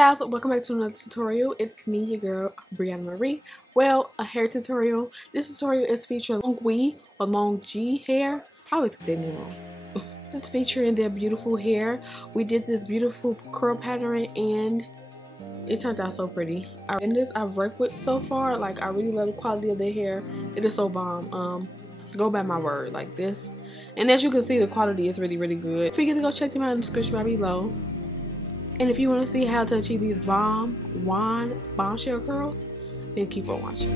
guys, welcome back to another tutorial. It's me, your girl, Briana Marie. Well, a hair tutorial. This tutorial is featuring Longqi Hair. I always get that name wrong. This is featuring their beautiful hair. We did this beautiful curl pattern and it turned out so pretty. And this I've worked with so far. Like, I really love the quality of their hair. It is so bomb. Go by my word, like this. And as you can see, the quality is really, really good. Forget to go check them out in the description bar below. And if you want to see how to achieve these bombshell curls, then keep on watching.